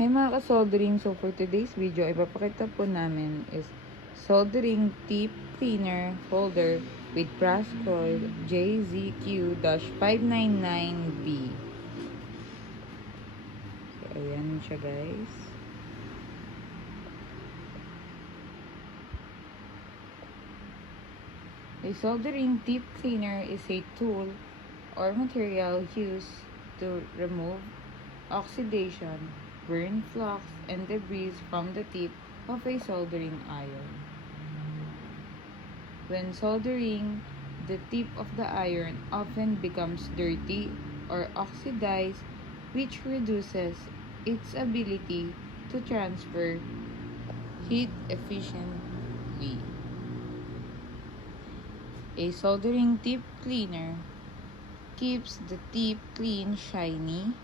Hi mga ka-soldering, so for today's video, ipapakita po namin is soldering tip cleaner holder with brass coil JZQ-599B. So ayan siya guys. A soldering tip cleaner is a tool or material used to remove oxidation, burn flux, and debris from the tip of a soldering iron. When soldering, the tip of the iron often becomes dirty or oxidized, which reduces its ability to transfer heat efficiently. A soldering tip cleaner keeps the tip clean, shiny,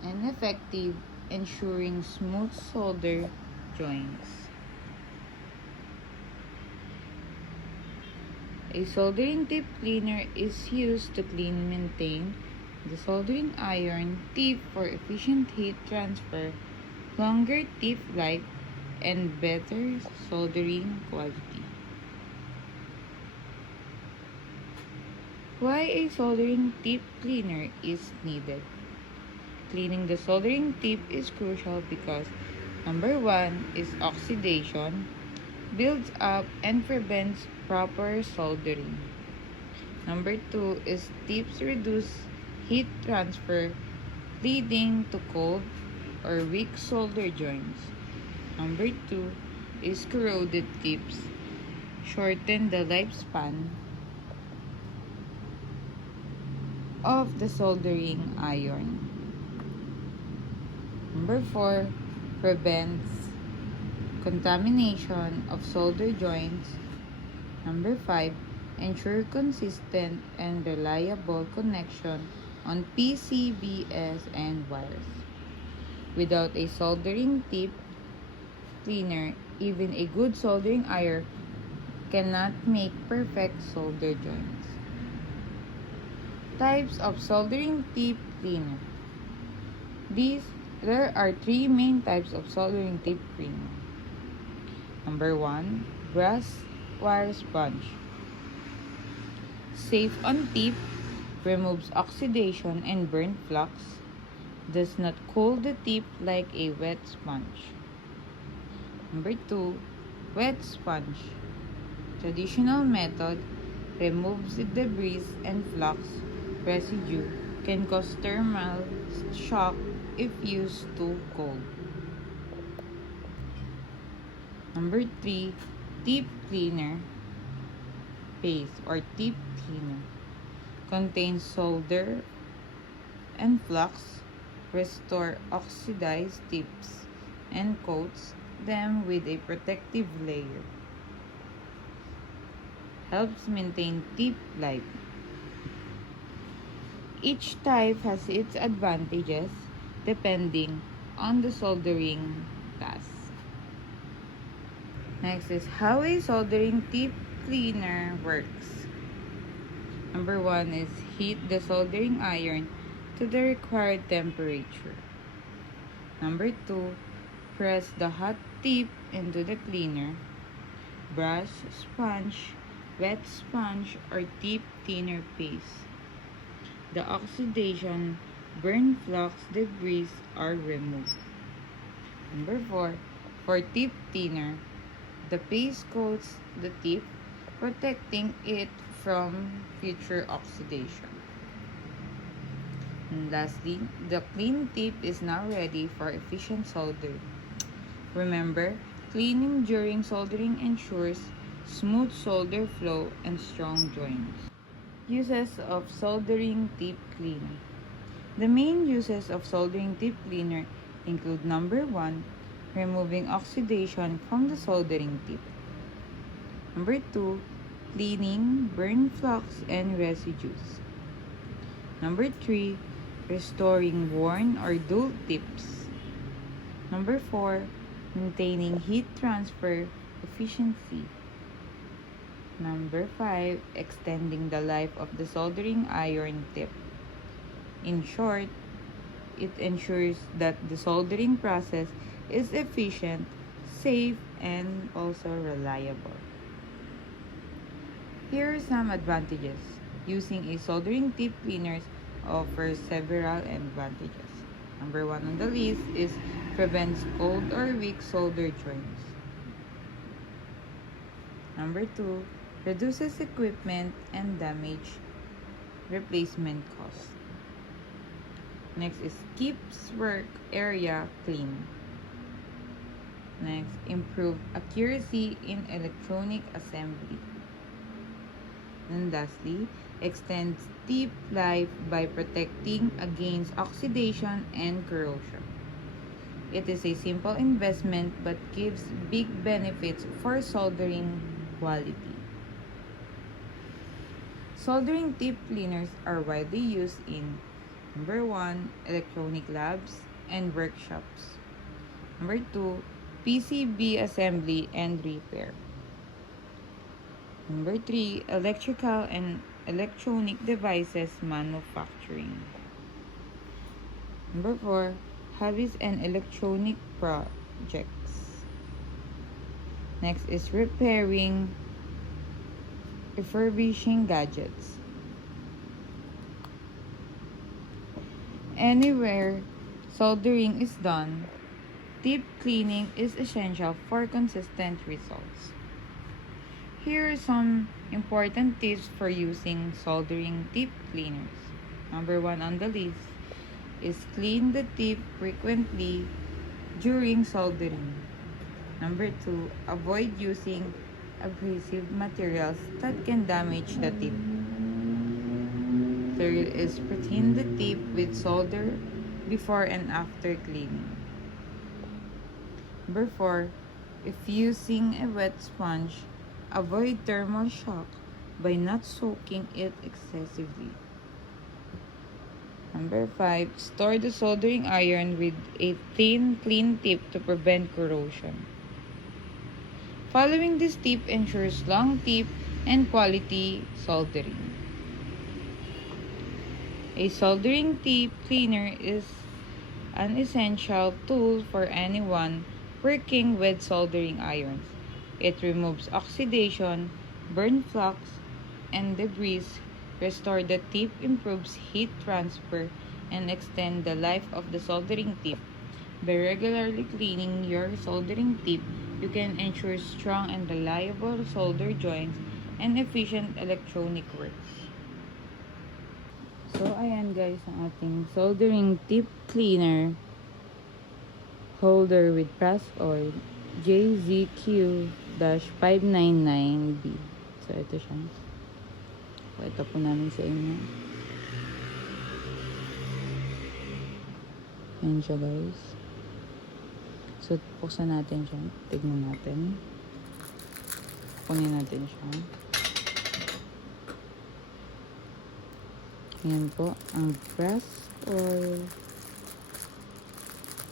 and effective, ensuring smooth solder joints. A soldering tip cleaner is used to clean and maintain the soldering iron tip for efficient heat transfer, longer tip life, and better soldering quality. Why a soldering tip cleaner is needed? Cleaning the soldering tip is crucial because number 1 is oxidation, builds up and prevents proper soldering. Number 2 is tips reduce heat transfer, leading to cold or weak solder joints. Number 2 is corroded tips, shorten the lifespan of the soldering iron. Number 4 prevents contamination of solder joints. Number 5 ensure consistent and reliable connection on PCBs and wires. Without a soldering tip cleaner, even a good soldering iron cannot make perfect solder joints. Types of soldering tip cleaner. There are 3 main types of soldering tip cleaner. Number 1, brass wire sponge. Safe on tip, removes oxidation and burn flux, does not cool the tip like a wet sponge. Number 2, wet sponge. Traditional method, removes the debris and flux residue, can cause thermal shock if used too cold. Number 3, tip cleaner paste or tip cleaner. Contains solder and flux, restore oxidized tips, and coats them with a protective layer. Helps maintain tip life. Each type has its advantages depending on the soldering task. Next is how a soldering tip cleaner works. Number 1 is heat the soldering iron to the required temperature. Number 2, press the hot tip into the cleaner. Brush, sponge, wet sponge, or tip cleaner paste. The oxidation, burn flux, debris are removed. Number 4, for tip cleaner, the paste coats the tip, protecting it from future oxidation. And lastly, the clean tip is now ready for efficient solder. Remember, cleaning during soldering ensures smooth solder flow and strong joints. Uses of soldering tip cleaner. The main uses of soldering tip cleaner include number 1, removing oxidation from the soldering tip. Number 2, cleaning burn flux and residues. Number 3, restoring worn or dull tips. Number 4, maintaining heat transfer efficiency. Number 5, extending the life of the soldering iron tip. In short, It ensures that the soldering process is efficient, safe, and also reliable. Here are some advantages. Using a soldering tip cleaners offers several advantages. Number one on the list is prevents old or weak solder joints. Number two, reduces equipment and damage replacement costs. Next is keeps work area clean. Next, improve accuracy in electronic assembly. And lastly, extends tip life by protecting against oxidation and corrosion. It is a simple investment but gives big benefits for soldering quality. Soldering tip cleaners are widely used in number 1, electronic labs and workshops. Number 2, PCB assembly and repair. Number 3, electrical and electronic devices manufacturing. Number 4, hobbies and electronic projects. Next is repairing, refurbishing gadgets. Anywhere soldering is done, tip cleaning is essential for consistent results. Here are some important tips for using soldering tip cleaners. Number 1 on the list is clean the tip frequently during soldering. Number 2, avoid using abrasive materials that can damage the tip. Third is clean the tip with solder before and after cleaning. Number 4, if using a wet sponge, avoid thermal shock by not soaking it excessively. Number 5, store the soldering iron with a thin, clean tip to prevent corrosion. Following this tip ensures long tip and quality soldering. A soldering tip cleaner is an essential tool for anyone working with soldering irons. It removes oxidation, burn flux, and debris, restore the tip, improves heat transfer, and extend the life of the soldering tip. By regularly cleaning your soldering tip, you can ensure strong and reliable solder joints and efficient electronic works. So, ayan guys ang ating soldering tip cleaner holder with brass oil JZQ-599B. So, ito siya. Ito po namin sa inyo. Ayan siya guys. So, buksan natin siya. Tignan natin. Kunin natin siya. Ayan po, ang brass oil.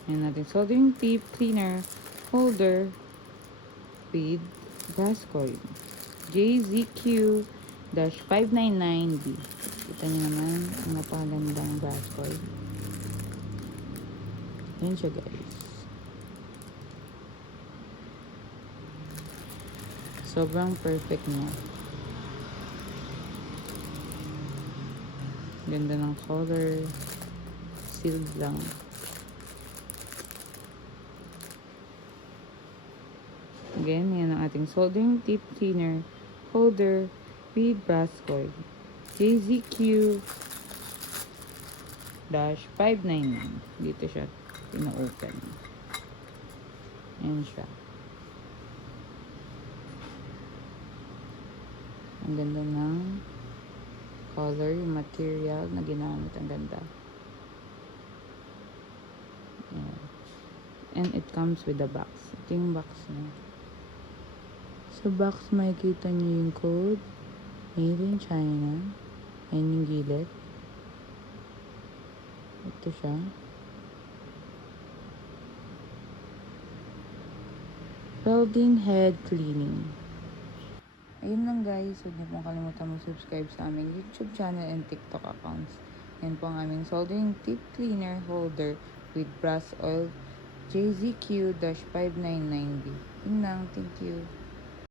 Ayan natin. Soldering tip cleaner holder with brass coil. JZQ-599B. Kita niyo naman ang napakagandang brass coil. Ayan siya guys. Sobrang perfect niya. Ganda ng color. Sealed lang. Again, yan ang ating soldering tip cleaner holder with brass coil. JZQ-599. Dito siya pina-open. Ayan siya. Ang ganda ng color, yung material na ginamit. Ang ganda. Ayan. And it comes with a box. Ito yung box niya. Sa box, makikita niyo yung code. Made in China. Ayan yung gilid. Ito siya. Welding head cleaning. Ayun lang guys. Huwag niyo pong kalimutan mag-subscribe sa aming YouTube channel and TikTok accounts Yan po ang aming soldering tip cleaner holder with brass oil JZQ-599B. Yun lang. Thank you.